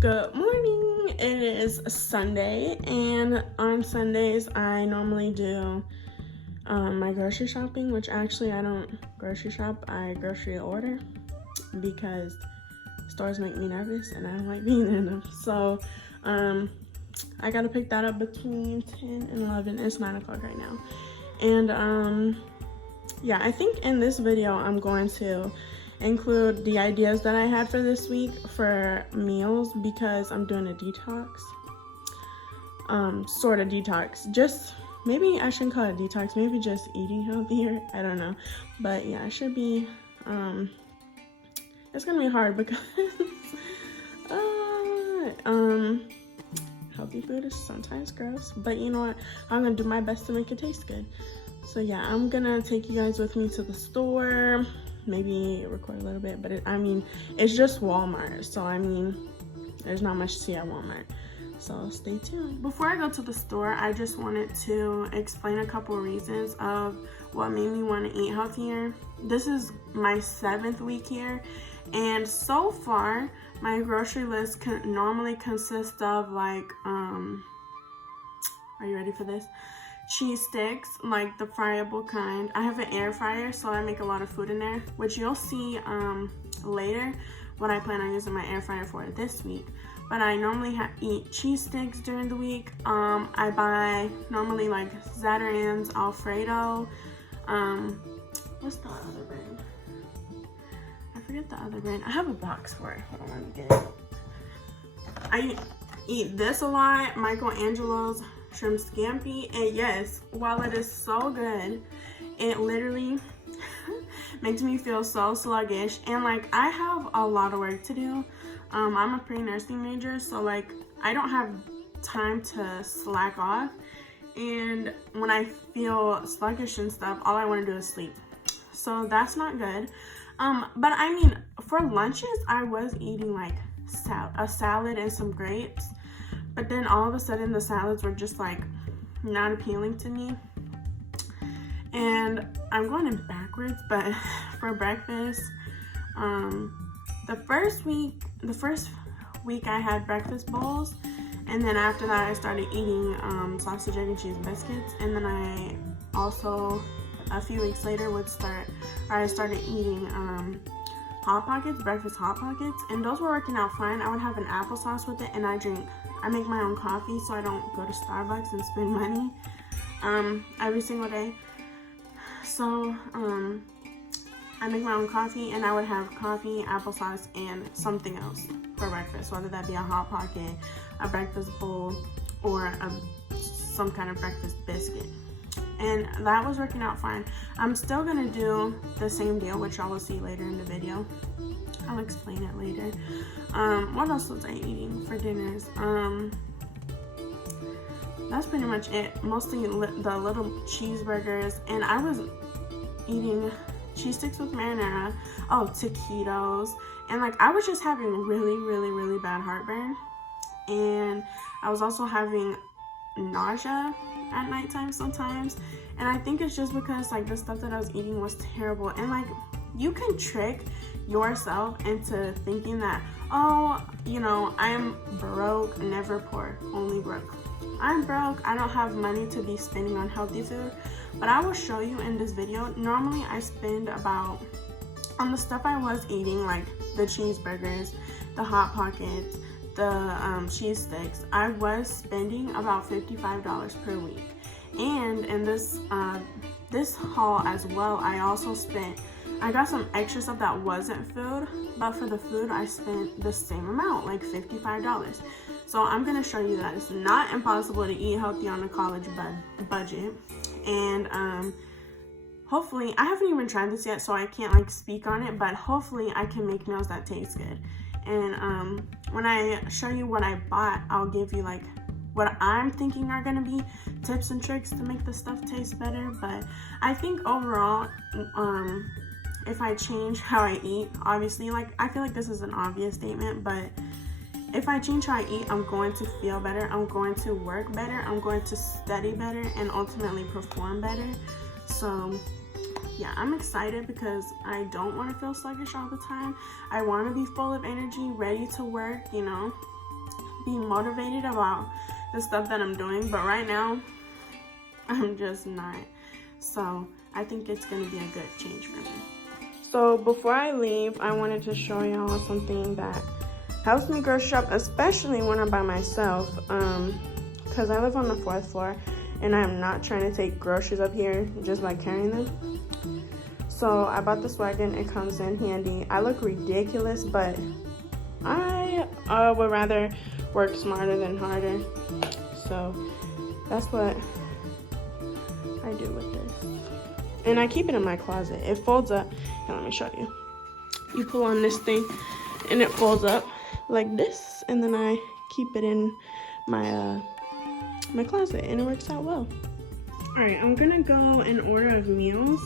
Good morning. It is Sunday, and on Sundays I normally do my grocery shopping, which actually I don't grocery shop, I grocery order because stores make me nervous and I don't like being in them. So I gotta pick that up between 10 and 11. It's 9 o'clock right now. And yeah, I think in this video I'm going to include the ideas that I had for this week for meals because I'm doing a detox. Sort of detox. Just maybe I shouldn't call it detox, maybe just eating healthier. I don't know. But yeah, it should be it's gonna be hard because healthy food is sometimes gross, but you know what? I'm gonna do my best to make it taste good. So yeah, I'm gonna take you guys with me to the store, maybe record a little bit, but it's just Walmart, so there's not much to see at Walmart, so stay tuned. Before I go to the store, I just wanted to explain a couple reasons of what made me want to eat healthier. This is my 7th week here, and so far my grocery list normally consists of like are you ready for this? Cheese sticks, like the friable kind. I have an air fryer, so I make a lot of food in there, which you'll see later what I plan on using my air fryer for this week. But I normally eat cheese sticks during the week. I buy normally like Zatarain's Alfredo. What's the other brand? I forget the other brand. I have a box for it. Hold on, let me get it. I eat this a lot, Michelangelo's shrimp scampi, and yes, while it is so good, it literally makes me feel so sluggish, and like I have a lot of work to do. I'm a pre-nursing major, so like I don't have time to slack off, and when I feel sluggish and stuff, all I want to do is sleep, so that's not good. But I mean, for lunches I was eating like a salad and some grapes, but then all of a sudden the salads were just like not appealing to me. And I'm going in backwards, but for breakfast, the first week I had breakfast bowls, and then after that I started eating sausage, egg, and cheese biscuits, and then I also a few weeks later I started eating Hot Pockets, breakfast Hot Pockets, and those were working out fine. I would have an applesauce with it, and I make my own coffee, so I don't go to Starbucks and spend money every single day. So I make my own coffee, and I would have coffee, applesauce, and something else for breakfast, whether that be a Hot Pocket, a breakfast bowl, or some kind of breakfast biscuit. And that was working out fine. I'm still gonna do the same deal, which y'all will see later in the video. I'll explain it later. What else was I eating for dinners? That's pretty much it. Mostly the little cheeseburgers, and I was eating cheese sticks with marinara, taquitos, and like I was just having really bad heartburn, and I was also having nausea at nighttime sometimes, and I think it's just because like the stuff that I was eating was terrible. And like you can trick yourself into thinking that, oh, you know, I'm broke, never poor, only broke. I'm broke, I don't have money to be spending on healthy food, but I will show you in this video. Normally I spend about, on the stuff I was eating, like the cheeseburgers, the Hot Pockets, the cheese sticks, I was spending about $55 per week. And in this haul as well, I got some extra stuff that wasn't food, but for the food I spent the same amount, like $55. So I'm gonna show you that it's not impossible to eat healthy on a college budget. And hopefully, I haven't even tried this yet, so I can't like speak on it, but hopefully I can make meals that taste good. And when I show you what I bought, I'll give you like what I'm thinking are gonna be tips and tricks to make the stuff taste better. But I think overall, if I change how I eat, obviously, like I feel like this is an obvious statement, but if I change how I eat, I'm going to feel better, I'm going to work better, I'm going to study better, and ultimately perform better. So yeah, I'm excited because I don't want to feel sluggish all the time. I want to be full of energy, ready to work, you know. be motivated about the stuff that I'm doing, but right now I'm just not. So I think it's gonna be a good change for me. So before I leave, I wanted to show y'all something that helps me grocery shop, especially when I'm by myself, because I live on the 4th floor and I'm not trying to take groceries up here just by carrying them. So I bought this wagon. It comes in handy. I look ridiculous, but I would rather work smarter than harder. So that's what I do with this. And I keep it in my closet. It folds up. Here, let me show you. You pull on this thing and it folds up like this, and then I keep it in my my closet, and it works out well. All right, I'm gonna go in order of meals.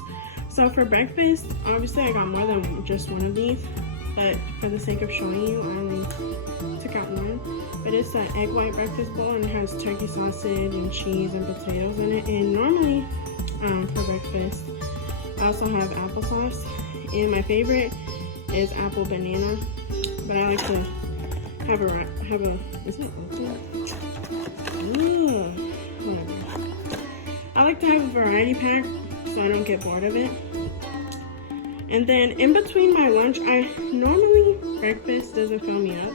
So for breakfast, obviously I got more than just one of these, but for the sake of showing you, I only took out one. But it's an egg white breakfast bowl, and it has turkey sausage and cheese and potatoes in it. And normally for breakfast, I also have applesauce, and my favorite is apple banana, but I like to have a is it open? Whatever. I like to have a variety pack so I don't get bored of it. And then in between my lunch, normally breakfast doesn't fill me up.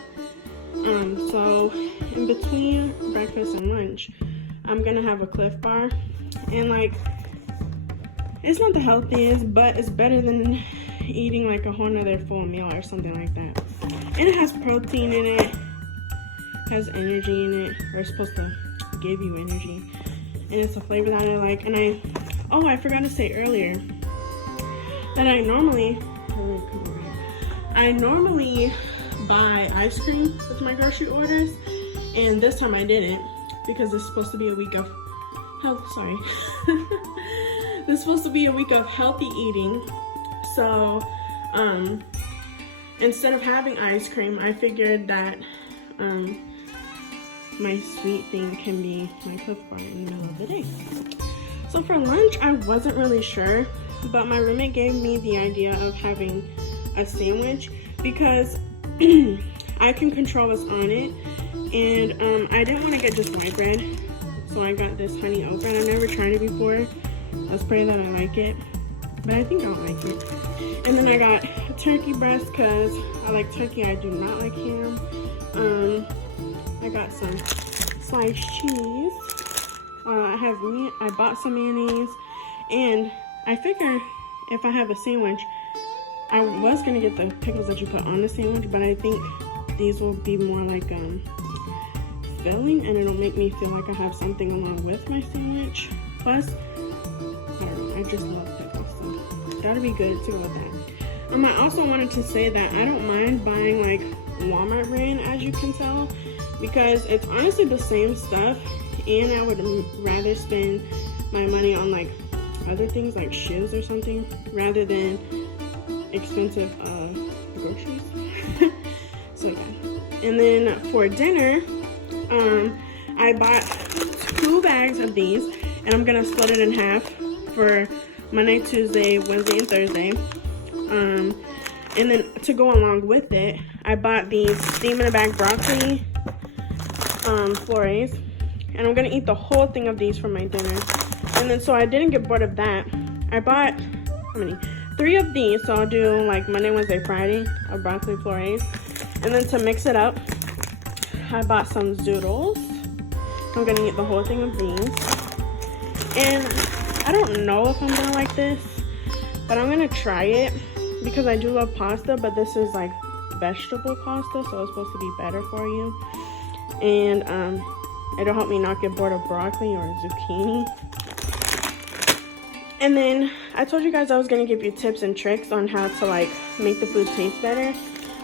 So in between breakfast and lunch, I'm gonna have a Cliff Bar, and like, it's not the healthiest, but it's better than eating like a whole nother full meal or something like that. And it has protein in it, has energy in it, or it's supposed to give you energy, and it's a flavor that I like. And I forgot to say earlier that I normally buy ice cream with my grocery orders, and this time I didn't, because it's supposed to be a week of health. This is supposed to be a week of healthy eating. So instead of having ice cream, I figured that my sweet thing can be my Cliff Bar in the middle of the day. So for lunch, I wasn't really sure, but my roommate gave me the idea of having a sandwich because I can control what's on it, and I didn't want to get just white bread, so I got this honey oat bread. I've never tried it before. Let's pray that I like it, but I think I'll like it. And then I got a turkey breast because I like turkey. I do not like ham. I got some sliced cheese. I bought some mayonnaise, and I figure if I have a sandwich, I was gonna get the pickles that you put on the sandwich, but I think these will be more like filling, and it'll make me feel like I have something along with my sandwich. Plus, I don't know, I just love pickles, so that'll be good to go with that. I also wanted to say that I don't mind buying like Walmart brand, as you can tell, because it's honestly the same stuff, and I would rather spend my money on like other things like shoes or something rather than expensive groceries. So yeah. And then for dinner, I bought 2 bags of these, and I'm gonna split it in half for Monday, Tuesday, Wednesday, and Thursday. And then to go along with it, I bought these steam in a bag broccoli flores, and I'm gonna eat the whole thing of these for my dinner. And then so I didn't get bored of that, I bought 3 of these, so I'll do like Monday, Wednesday, Friday of broccoli flores. And then to mix it up, I bought some zoodles. I'm gonna eat the whole thing of these, and I don't know if I'm gonna like this, but I'm gonna try it because I do love pasta, but this is like vegetable pasta, so it's supposed to be better for you, and it'll help me not get bored of broccoli or zucchini. And then I told you guys I was gonna give you tips and tricks on how to like make the food taste better.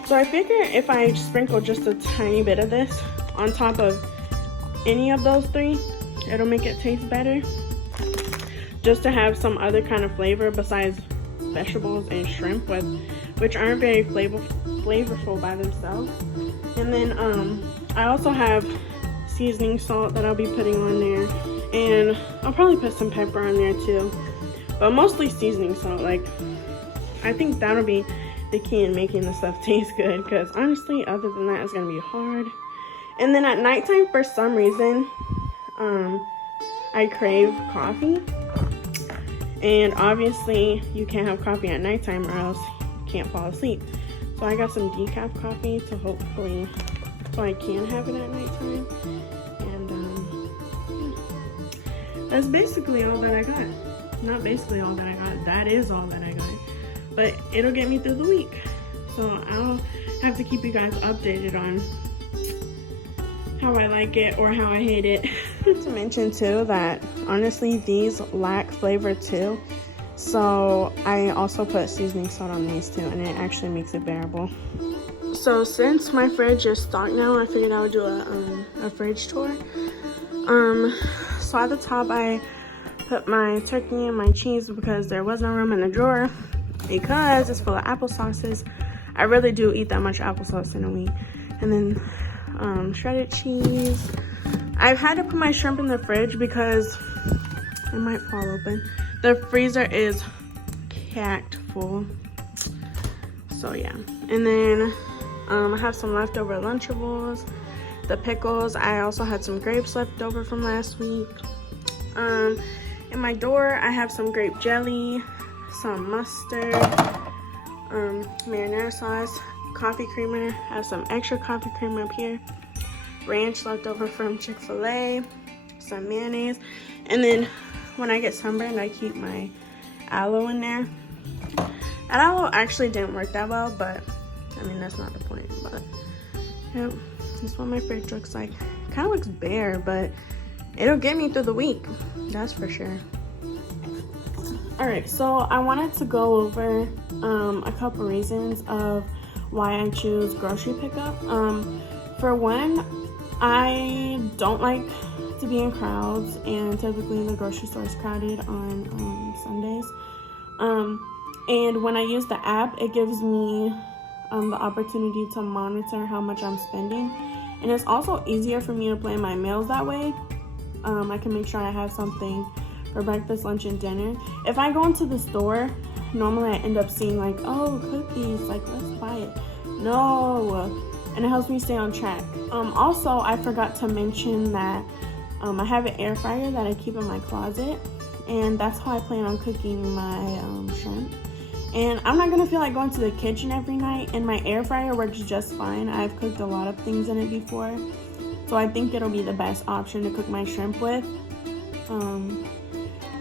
So I figure if I sprinkle just a tiny bit of this on top of any of those 3, it'll make it taste better. Just to have some other kind of flavor besides vegetables and shrimp, which aren't very flavorful by themselves. And then I also have seasoning salt that I'll be putting on there, and I'll probably put some pepper on there too, but mostly seasoning salt. Like, I think that'll be the key in making the stuff taste good, because honestly, other than that, it's gonna be hard. And then at nighttime, for some reason, I crave coffee. And obviously, you can't have coffee at nighttime or else you can't fall asleep. So I got some decaf coffee to hopefully, so I can have it at nighttime. And yeah. That's basically all that I got. Not basically all that I got, that is all that I got. But it'll get me through the week. So I'll have to keep you guys updated on how I like it or how I hate it. To mention too that honestly these lack flavor too, so I also put seasoning salt on these too, and it actually makes it bearable. So since my fridge is stocked now, I figured I would do a fridge tour. So at the top I put my turkey and my cheese because there was no room in the drawer because it's full of applesauces. I really do eat that much applesauce in a week. And then shredded cheese. I've had to put my shrimp in the fridge because it might fall open. The freezer is packed full. So yeah. And then I have some leftover Lunchables. The pickles, I also had some grapes left over from last week. In my door, I have some grape jelly, some mustard, marinara sauce, coffee creamer. I have some extra coffee creamer up here. Ranch left over from Chick-fil-A, some mayonnaise, and then when I get sunburned, I keep my aloe in there. That aloe actually didn't work that well, but I mean that's not the point. But yep, that's what my fridge looks like. Kind of looks bare, but it'll get me through the week, that's for sure. Alright, so I wanted to go over a couple reasons of why I choose grocery pickup. For one, I don't like to be in crowds, and typically the grocery store is crowded on Sundays. And when I use the app, it gives me the opportunity to monitor how much I'm spending, and it's also easier for me to plan my meals that way. I can make sure I have something for breakfast, lunch, and dinner. If I go into the store, normally I end up seeing like, oh, cookies, like let's buy it. No. And it helps me stay on track. Also, I forgot to mention that I have an air fryer that I keep in my closet, and that's how I plan on cooking my shrimp. And I'm not gonna feel like going to the kitchen every night, and my air fryer works just fine. I've cooked a lot of things in it before, so I think it'll be the best option to cook my shrimp with.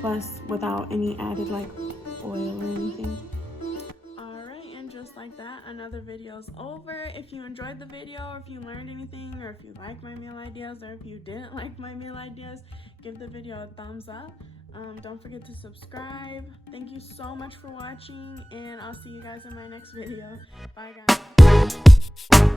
Plus, without any added like oil or anything. Just like that, another video's over. If you enjoyed the video, or if you learned anything, or if you like my meal ideas, or if you didn't like my meal ideas, give the video a thumbs up. Don't forget to subscribe. Thank you so much for watching, and I'll see you guys in my next video. Bye guys.